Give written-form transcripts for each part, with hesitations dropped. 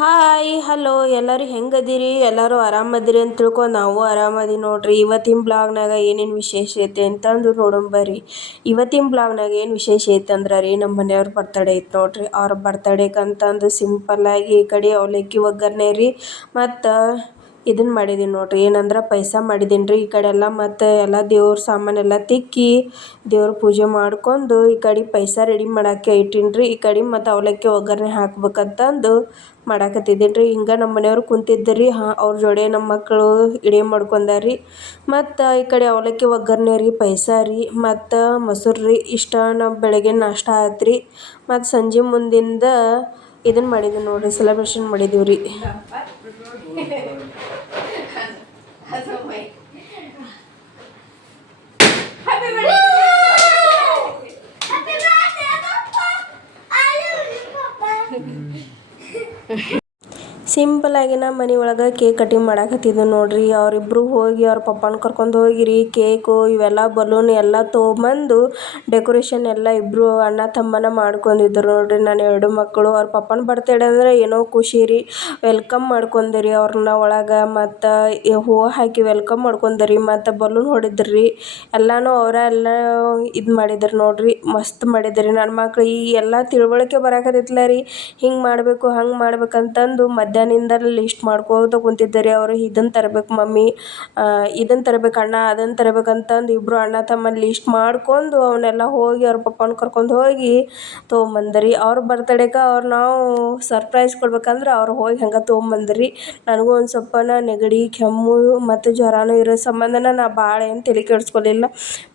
Hi hello ಎಲ್ಲರೂ ಹೆಂಗದಿರಿ? ಎಲ್ಲರೂ ಆರಾಮದಿರಿ ಅಂತ ತಿಳ್ಕೊ ನಾವು ಆರಾಮದೀವಿ ನೋಡ್ರಿ. ಇವತ್ತಿನ ಬ್ಲಾಗ್ನಾಗ ಏನೇನು ವಿಶೇಷ ಐತೆ ಅಂತಂದು ನೋಡೋಣ ಬರ್ರಿ. ಇವತ್ತಿನ ಬ್ಲಾಗ್ನಾಗ ಏನು ವಿಶೇಷ ಐತೆ ಅಂದ್ರೆ ರೀ, ನಮ್ಮ ಮನೆಯವ್ರ ಬರ್ತಡೇ ಐತೆ ನೋಡ್ರಿ. ಅವ್ರ ಬರ್ತಡೇಕಂತಂದು ಸಿಂಪಲ್ಲಾಗಿ ಈ ಕಡೆ ಅವಲಕ್ಕಿ ಒಗ್ಗರಣೆ ರೀ ಮತ್ತು ಇದನ್ನು ಮಾಡಿದ್ದೀನಿ ನೋಡ್ರಿ, ಏನಂದ್ರೆ ಪಾಯಸ ಮಾಡಿದ್ದೀನಿ ರೀ. ಈ ಕಡೆ ಎಲ್ಲ ಮತ್ತು ಎಲ್ಲ ದೇವ್ರ ಸಾಮಾನೆಲ್ಲ ತಿಕ್ಕಿ ದೇವ್ರ ಪೂಜೆ ಮಾಡ್ಕೊಂಡು ಈ ಕಡೆ ಪಾಯಸ ರೆಡಿ ಮಾಡೋಕ್ಕೆ ಇಟ್ಟೀನಿ ರೀ. ಈ ಕಡೆ ಮತ್ತು ಅವಲಕ್ಕಿ ಒಗ್ಗರಣೆ ಹಾಕ್ಬೇಕಂತಂದು ಮಾಡಾಕತ್ತಿದ್ದೀನಿ ರೀ. ಹಿಂಗೆ ನಮ್ಮ ಮನೆಯವ್ರು ಕುಂತಿದ್ದರಿ, ಅವ್ರ ಜೋಡಿ ನಮ್ಮ ಮಕ್ಕಳು ಇಡೇ ಮಾಡ್ಕೊಂಡಾರಿ. ಮತ್ತು ಈ ಕಡೆ ಅವಲಕ್ಕಿ ಒಗ್ಗರಣೆ ರೀ, ಪಾಯಸ ರೀ ಮತ್ತು ಮೊಸರು ರೀ, ಇಷ್ಟ ನಾವು ಬೆಳಗ್ಗೆ ನಾಷ್ಟ ಆಯ್ತು ರೀ. ಮತ್ತು ಸಂಜೆ ಮುಂದಿಂದ ಇದನ್ನು ಮಾಡಿದ್ದೀವಿ ನೋಡಿರಿ, ಸೆಲೆಬ್ರೇಷನ್ ಮಾಡಿದ್ದೀವಿ ರೀ. ಸಿಂಪಲಾಗಿ ನಮ್ಮ ಮನೆ ಒಳಗೆ ಕೇಕ್ ಕಟಿಂಗ್ ಮಾಡಾಕತ್ತಿದ್ದೆ ನೋಡ್ರಿ. ಅವರಿಬ್ಬರು ಹೋಗಿ ಅವ್ರ ಪಪ್ಪನ ಕರ್ಕೊಂಡು ಹೋಗಿರಿ ಕೇಕು ಇವೆಲ್ಲ ಬಲೂನ್ ಎಲ್ಲ ತೊಗೊಂಬಂದು ಡೆಕೋರೇಷನ್ ಎಲ್ಲ ಇಬ್ಬರು ಅಣ್ಣ ತಮ್ಮನ ಮಾಡ್ಕೊಂಡಿದ್ರು ನೋಡ್ರಿ. ನಾನು 2 ಮಕ್ಕಳು ಅವ್ರ ಪಪ್ಪನ ಬರ್ತಡೇ ಅಂದರೆ ಏನೋ ಖುಷಿ ರೀ. ವೆಲ್ಕಮ್ ಮಾಡ್ಕೊಂಡರಿ ಅವ್ರನ್ನ ಒಳಗೆ, ಮತ್ತು ಹೂವು ಹಾಕಿ ವೆಲ್ಕಮ್ ಮಾಡ್ಕೊಂಡರಿ ಮತ್ತು ಬಲೂನ್ ಹೊಡೆದ್ರಿ. ಎಲ್ಲನೂ ಎಲ್ಲ ಇದು ಮಾಡಿದ್ರು ನೋಡ್ರಿ, ಮಸ್ತ್ ಮಾಡಿದ್ರಿ. ನನ್ನ ಮಕ್ಳು ಈ ಎಲ್ಲ ತಿಳುವಳಿಕೆ ಬರಾಕತ್ತೈತಲ್ಲ ರೀ, ಹಿಂಗೆ ಮಾಡಬೇಕು ಹಂಗೆ ಮಾಡ್ಬೇಕಂತಂದು ಮಧ್ಯಾಹ್ನದಿಂದ ಲಿಸ್ಟ್ ಮಾಡ್ಕೋತ ಕುಂತಿದ್ದಾರೆ. ಅವರು ಇದನ್ನು ತರಬೇಕು ಮಮ್ಮಿ, ಇದನ್ನು ತರಬೇಕು ಅಣ್ಣ, ಅದನ್ನು ತರಬೇಕಂತಂದು ಇಬ್ಬರು ಅಣ್ಣ ತಮ್ಮ ಲಿಸ್ಟ್ ಮಾಡ್ಕೊಂಡು ಅವನ್ನೆಲ್ಲ ಹೋಗಿ ಅವ್ರ ಪಪ್ಪನ ಕರ್ಕೊಂಡು ಹೋಗಿ ತೊಗೊಂಬಂದರಿ. ಅವ್ರ ಬರ್ತಡೇಗೆ ನಾವು ಸರ್ಪ್ರೈಸ್ ಕೊಡ್ಬೇಕಂದ್ರೆ ಅವ್ರು ಹೋಗಿ ಹಂಗೆ ತೊಗೊಂಬಂದ್ರಿ. ನನಗೂ ಒಂದು ಸ್ವಲ್ಪ ನೆಗಡಿ ಕೆಮ್ಮು ಮತ್ತು ಜ್ವರನೂ ಇರೋ ಸಂಬಂಧನ ನಾ ಭಾಳ ಏನು ತಲೆ ಕೆಡಿಸ್ಕೊಲಿಲ್ಲ.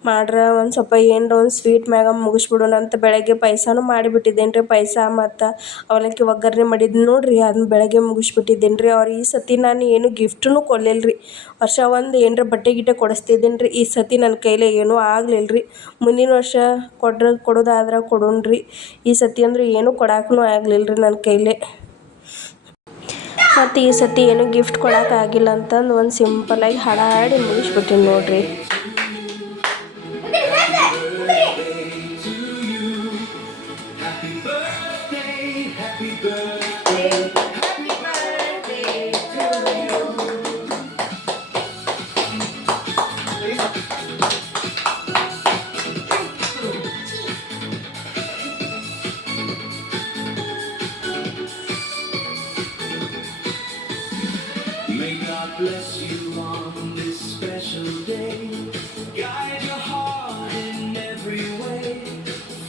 ಮಾಡ್ರೆ ಒಂದು ಸ್ವಲ್ಪ ಏನರ ಒಂದು ಸ್ವೀಟ್ ಮ್ಯಾಗ ಮುಗಿಸ್ಬಿಡೋಣ ಅಂತ ಬೆಳಗ್ಗೆ ಪಾಯಸನೂ ಮಾಡಿಬಿಟ್ಟಿದ್ದೇನೆ ರೀ. ಪಾಯಸ ಮತ್ತು ಅವಲಕ್ಕಿ ಒಗ್ಗರಣೆ ಮಾಡಿದ್ದು ನೋಡ್ರಿ, ಅದನ್ನ ಬೆಳಗ್ಗೆ ಮುಗಿಸ್ಬಿಟ್ಟಿದ್ದೀನಿ ರೀ. ಅವ್ರು ಈ ಸತಿ ನಾನು ಏನು ಗಿಫ್ಟೂ ಕೊಡಲಿಲ್ಲ ರೀ. ವರ್ಷ ಒಂದು ಏನರ ಬಟ್ಟೆ ಗಿಟ್ಟೆ ಕೊಡಿಸ್ತಿದ್ದೀನಿ ರೀ. ಈ ಸತಿ ನನ್ನ ಕೈಲೇ ಏನೂ ಆಗಲಿಲ್ಲ ರೀ. ಮುಂದಿನ ವರ್ಷ ಕೊಡೋದಾದ್ರೆ ಕೊಡೋಣ ರೀ. ಈ ಸತಿ ಅಂದ್ರೆ ಏನೂ ಕೊಡಕ್ಕೂ ಆಗಲಿಲ್ಲ ರೀ ನನ್ನ ಕೈಲೇ. ಮತ್ತು ಈ ಸತಿ ಏನೂ ಗಿಫ್ಟ್ ಕೊಡೋಕ್ಕಾಗಿಲ್ಲ ಅಂತಂದು ಒಂದು ಸಿಂಪಲಾಗಿ ಹಾಡಿ ಮುಗಿಸ್ಬಿಟ್ಟಿನಿ ನೋಡ್ರಿ. May God bless you on this special day. Guide your heart in every way.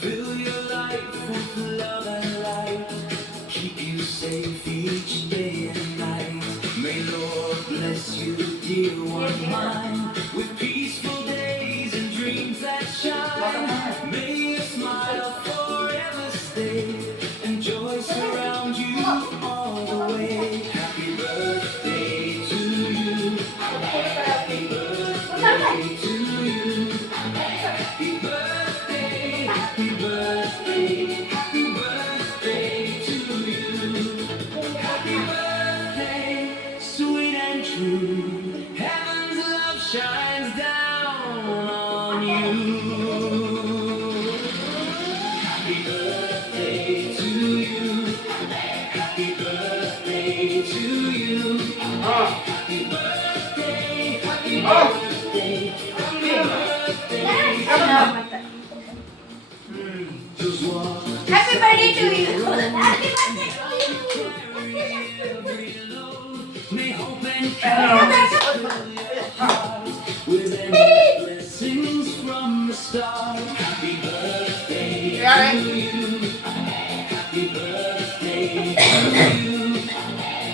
Fill your life with love and light. Keep you safe each day and night. May Lord bless you, dear one mine, with peaceful days and dreams that shine. May your smile forever stay and joy surround you all the way. Happy birthday to you. Happy birthday to you. Happy birthday, happy birthday, happy birthday to you. Happy birthday, sweet and true. Heaven's love shines down on you. Happy birthday to you. Happy birthday to you. Happy birthday, happy birthday, happy birthday. Just walk. Happy birthday to you. Happy birthday to you. Every load may hope and kindness fill your heart with endless blessings from the start. Happy birthday to you. Happy birthday to you.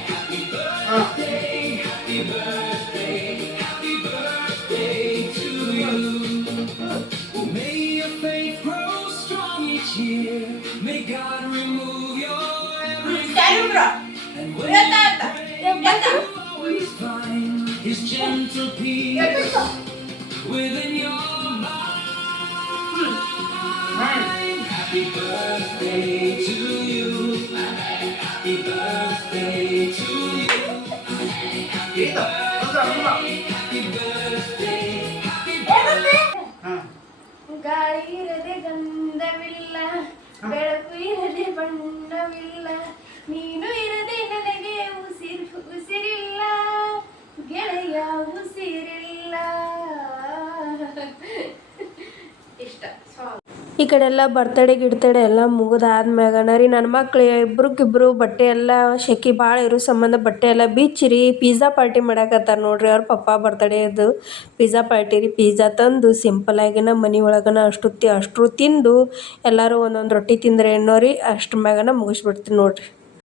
Happy birthday, happy birthday, happy birthday to you. May your faith grow strong each year. May God remove your every fear. And when you pray, you always find His gentle peace within your mind. Happy birthday to you. Happy birthday to you. Happy birthday, happy birthday, happy birthday. ಗಾಳಿ ಇರದೆ ಗಂಧವಿಲ್ಲ, ಬೆಳಕು ಇರದೆ ಬಣ್ಣವಿಲ್ಲ, ನೀನು ಇರದೆ ನನಗೆ ಇಷ್ಟ ಸ್ವಾಮಿ. ಈ ಕಡೆ ಎಲ್ಲ ಬರ್ತಡೇ ಗಿಡ್ತಡೆ ಎಲ್ಲ ಮುಗಿದಾದ್ಮ್ಯಾಗನ ರೀ ನನ್ನ ಮಕ್ಳು ಇಬ್ರಿಗಿಬ್ರು ಬಟ್ಟೆ ಎಲ್ಲ ಶೆಕೆ ಭಾಳ ಇರೋ ಸಂಬಂಧ ಬಟ್ಟೆ ಎಲ್ಲ ಬಿಚ್ಚಿರಿ ಪಿಜ್ಜಾ ಪಾರ್ಟಿ ಮಾಡಾಕತ್ತಾರ ನೋಡ್ರಿ ಅವ್ರ ಪಪ್ಪ ಬರ್ತಡೇದು ಪಿಜ್ಜಾ ಪಾರ್ಟಿ ರೀ. ಪಿಜ್ಜಾ ತಂದು ಸಿಂಪಲಾಗಿನ ಮನೆ ಒಳಗನ ಅಷ್ಟು ತಿಂದು ಎಲ್ಲರೂ ಒಂದೊಂದು ರೊಟ್ಟಿ ತಿಂದ್ರೆ ಏನೋ ರೀ ಅಷ್ಟ್ರ ಮ್ಯಾಗನ ಮುಗಿಸ್ಬಿಡ್ತೀನಿ ನೋಡ್ರಿ.